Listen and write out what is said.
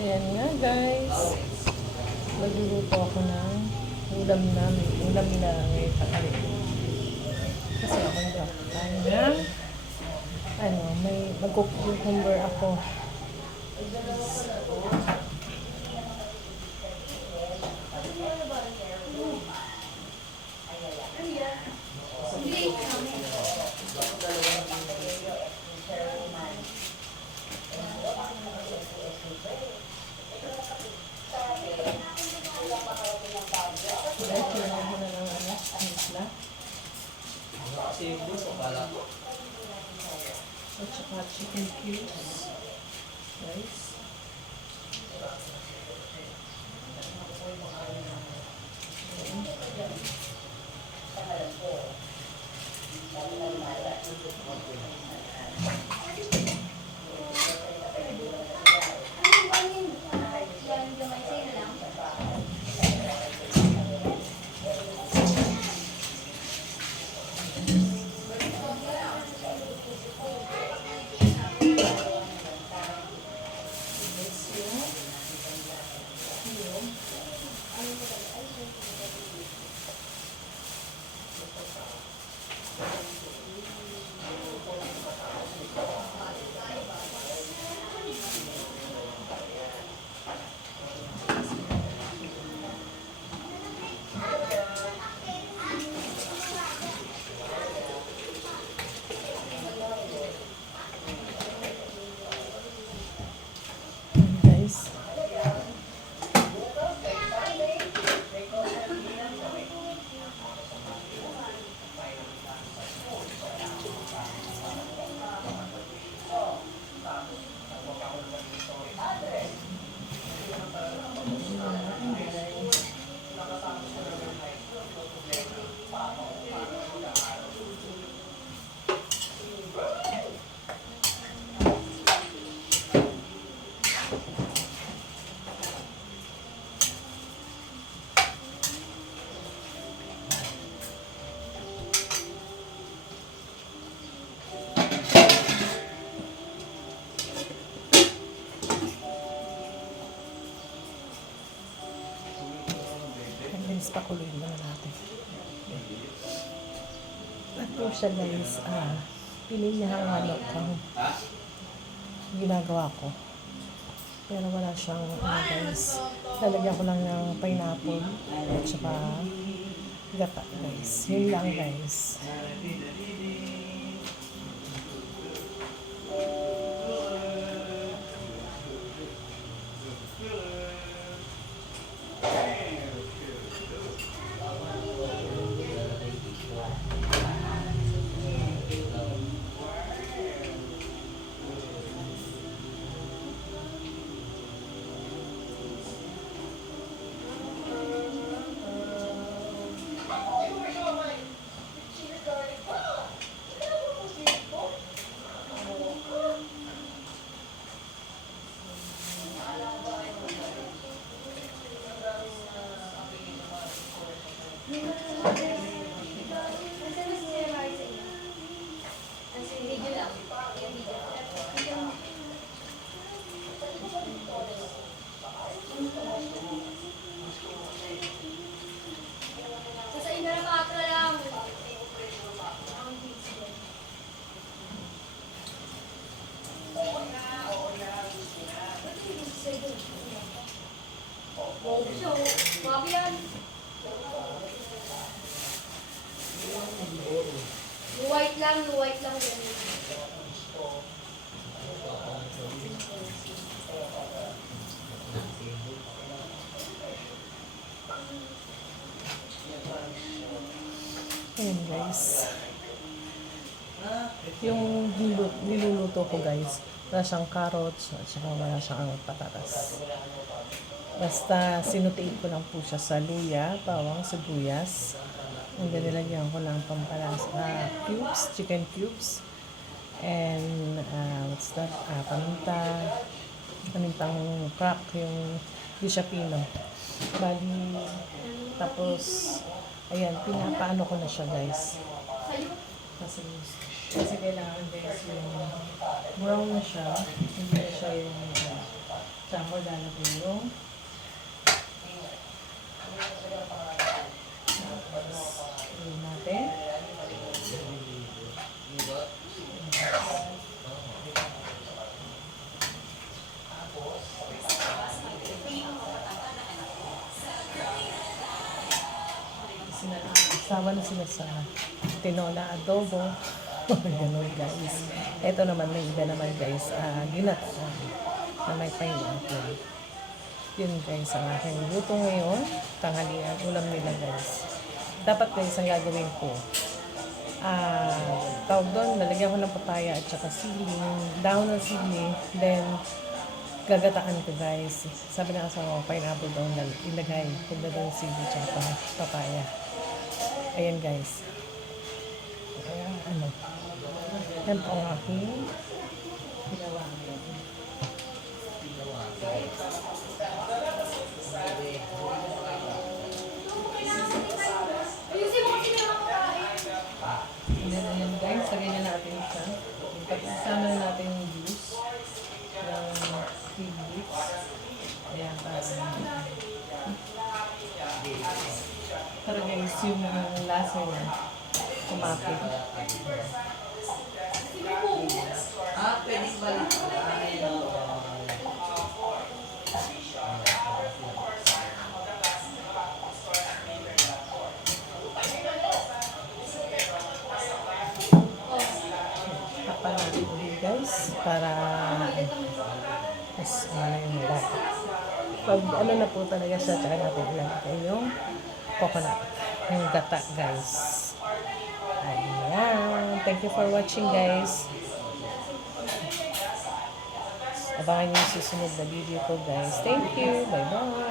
Ayan nga guys. Magluluto ako ng ulam na ngayon tanghali. Kasi ako hindi ako kain ng may mag-cucumber ako. At saka chicken cubes. Rice. Pakuluin lang natin. Ito siya guys, pinihangalo ko. Ginagawa ko. Pero wala siyang, guys. Lalagyan ko lang ng pineapple at saka gata guys. Yun lang guys. White lang. Ayan guys. Yung niluluto ko guys, wala siyang carrots at saka wala siyang patatas. Basta sinutiin ko lang po siya sa luya, bawang, sibuyas. Ang nilagyan ko lang pampalasa, cubes, chicken cubes. And what's that? Pamintang crack, yung di siya pino. Bali, tapos, ayan, pinapaano ko na siya guys. Kasi kailangan guys yung brown na siya, hindi na siya yung Tsaka lalagay yung yun natin. Sawa na sila sa tinola adobo. Ganun guys. Ito naman may iba naman guys. Ginata na may pineapple. Yun guys ang aking luto ngayon. Tanghalian. Ulam nila guys. Dapat guys ang gagawin ko. Tawag doon. Lalagyan ko ng papaya at saka sili. Dahon ng sili. Then gagataan ko guys. Sabi na asawa ko pineapple daw ilagay. Pagda daw sili at saka papaya. Ayan guys. Kaya ano. Yan po ang aking ginawa. Ayan guys. Lagay na natin siya. Pag-isama na natin yung juice ng seedless. Ayan para guys yung lasa niya kumapit. Pwede balik. Tapan natin ulit guys para mas yung lasa. Pag ano na po talaga siya, tsaka natin ilagay yung coconut, yung gata guys. Ayan. Thank you for watching guys. Abangan nyo yung susunod na video ko guys. Thank you. Bye bye.